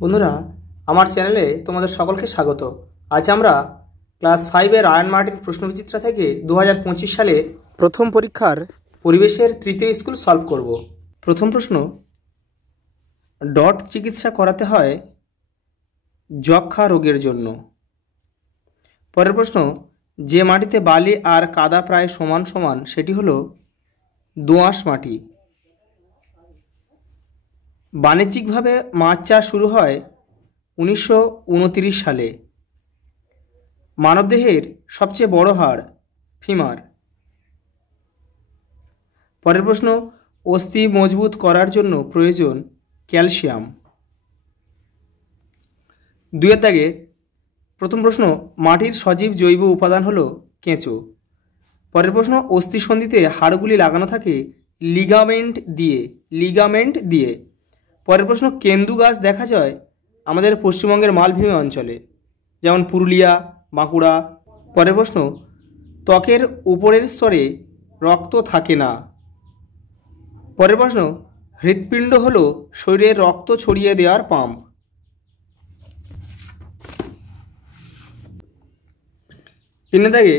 বন্ধুরা, আমার চ্যানেলে তোমাদের সকলকে স্বাগত। আজ আমরা ক্লাস 5-এর আয়ন মার্টিন প্রশ্নবিচিত্রা থেকে 2025 সালে প্রথম পরীক্ষার পরিবেশের তৃতীয় স্কুল সলভ করব। প্রথম প্রশ্ন, ডট চিকিৎসা করাতে হয় যক্ষা রোগের জন্য। পরের প্রশ্ন, যে মাটিতে বালি আর কাদা প্রায় সমান সমান সেটি হলো দোআঁশ মাটি। বাণিজ্যিকভাবে মাছ চাষ শুরু হয় 1929 সালে। মানবদেহের সবচেয়ে বড় হাড় ফিমার। পরের প্রশ্ন, অস্থি মজবুত করার জন্য প্রয়োজন ক্যালসিয়াম। 2-এর দাগে প্রথম প্রশ্ন, মাটির সজীব জৈব উপাদান হলো কেঁচো। পরের প্রশ্ন, অস্থিসন্ধিতে হাড়গুলি লাগানো থাকে লিগামেন্ট দিয়ে। পরের প্রশ্ন, কেন্দু গাছ দেখা যায় আমাদের পশ্চিমবঙ্গের মালভূমি অঞ্চলে, যেমন পুরুলিয়া, বাঁকুড়া। পরের প্রশ্ন, ত্বকের উপরের স্তরে রক্ত থাকে না। পরের প্রশ্ন, হৃৎপিণ্ড হলো শরীরের রক্ত ছড়িয়ে দেওয়ার পাম্প। 3-এর দাগে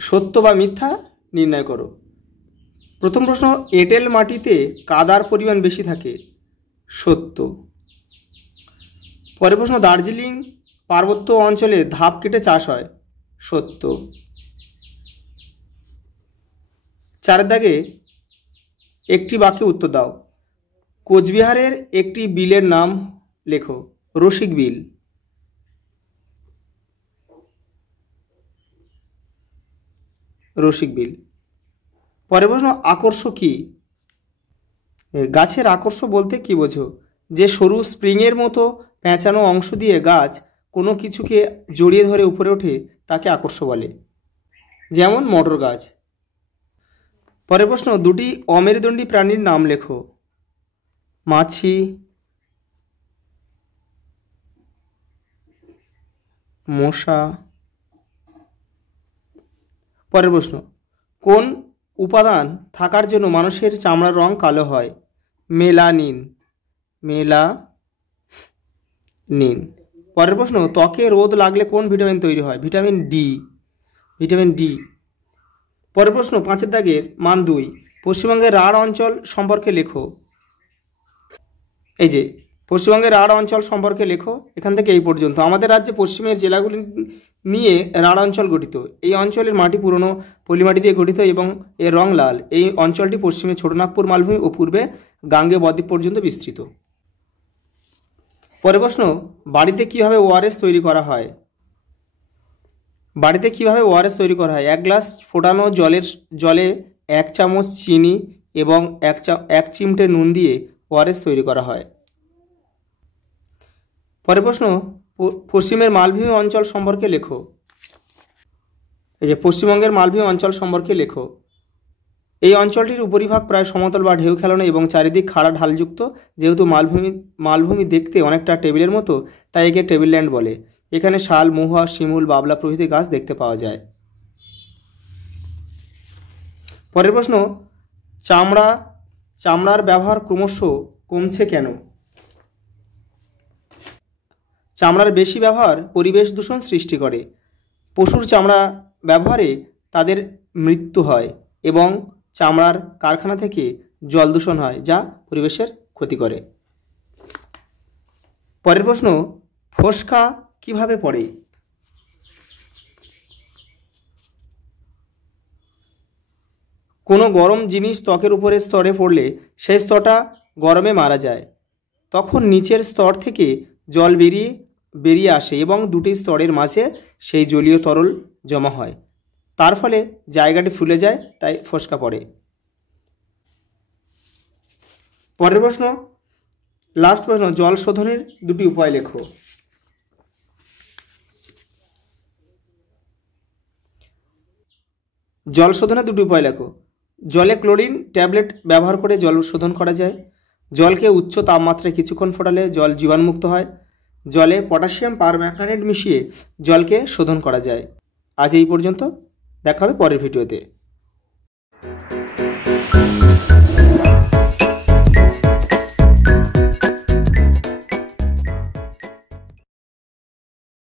সত্য বা মিথ্যা নির্ণয় করো। প্রথম প্রশ্ন, এঁটেল মাটিতে কাদার পরিমাণ বেশি থাকে, সত্য। পরের প্রশ্ন, দার্জিলিং পার্বত্য অঞ্চলে ধাপ কেটে চাষ হয়, সত্য। 4-এর দাগে একটি বাক্যে উত্তর দাও। কোচবিহারের একটি বিলের নাম লেখো, রসিক বিল। পরের প্রশ্ন, আকর্ষ কি? গাছের আকর্ষ বলতে কি বোঝো? যে সরু স্প্রিংয়ের মতো পেঁচানো অংশ দিয়ে গাছ কোনো কিছুকে জড়িয়ে ধরে উপরে ওঠে তাকে আকর্ষ বলে, যেমন মটর গাছ। পরের প্রশ্ন, দুটি অমেরুদণ্ডী প্রাণীর নাম লেখো, মাছি, মশা। পরের প্রশ্ন, কোন উপাদান থাকার জন্য মানুষের চামড়ার রং কালো হয়? মেলানিন। পরের প্রশ্ন, ত্বকে রোদ লাগলে কোন ভিটামিন তৈরি হয়? Vitamin D. পরের প্রশ্ন, 5-এর দাগের মান 2, পশ্চিমবঙ্গের রাঢ় অঞ্চল সম্পর্কে লেখো। এই যে পশ্চিমবঙ্গের রাঢ় অঞ্চল সম্পর্কে লেখো, এখান থেকে এই পর্যন্ত। আমাদের রাজ্যে পশ্চিমের জেলাগুলি নিয়ে রাঢ় অঞ্চল গঠিত। এই অঞ্চলের মাটি পুরনো পলিমাটি দিয়ে গঠিত এবং এর রং লাল। এই অঞ্চলটি পশ্চিমে ছোটনাগপুর মালভূমি ও পূর্বে গাঙ্গে বদ্বীপ পর্যন্ত বিস্তৃত। পরের প্রশ্ন, বাড়িতে কিভাবে ওআরএস তৈরি করা হয়? 1 গ্লাস ফোটানো জলে 1 চামচ চিনি এবং 1 চিমটে নুন দিয়ে ওআরএস তৈরি করা হয়। পরের প্রশ্ন, পশ্চিমের মালভূমি অঞ্চল সম্পর্কে লেখো। এই যে পশ্চিমবঙ্গের মালভূমি অঞ্চল সম্পর্কে লেখো। এই অঞ্চলটির উপরিভাগ প্রায় সমতল বা ঢেউ খেলানো এবং চারিদিক খাড়া ঢালযুক্ত। যেহেতু মালভূমি দেখতে অনেকটা টেবিলের মতো, তাই একে টেবিল ল্যান্ড বলে। এখানে শাল, মহুয়া, শিমুল, বাবলা প্রভৃতি গাছ দেখতে পাওয়া যায়। পরের প্রশ্ন, চামড়ার ব্যবহার ক্রমশ কমছে কেন? চামড়ার বেশি ব্যবহার পরিবেশ দূষণ সৃষ্টি করে। পশুর চামড়া ব্যবহারে তাদের মৃত্যু হয় এবং চামড়ার কারখানা থেকে জল দূষণ হয়, যা পরিবেশের ক্ষতি করে। পরের প্রশ্ন, ফোসকা কিভাবে পড়ে? কোনো গরম জিনিস ত্বকের উপরের স্তরে পড়লে সেই স্তরটা গরমে মারা যায়। তখন নিচের স্তর থেকে জল বেরিয়ে আসে এবং দুটি স্তরের মাঝে সেই জলীয় তরল জমা হয়। তার ফলে জায়গাটি ফুলে যায়, তাই ফোসকা পড়ে। পরের প্রশ্ন, লাস্ট প্রশ্ন, জল শোধনের 2টি উপায় লেখো। জল শোধনের 2টি উপায় লেখো। জলে ক্লোরিন ট্যাবলেট ব্যবহার করে জল শোধন করা যায়। জলকে উচ্চ তাপমাত্রায় কিছুক্ষণ ফোটালে জল জীবাণুমুক্ত হয়। জলে পটাশিয়াম পারম্যাঙ্গানেট মিশিয়ে জলকে শোধন করা যায়। আজ এই পর্যন্ত, দেখা হবে পরের ভিডিওতে।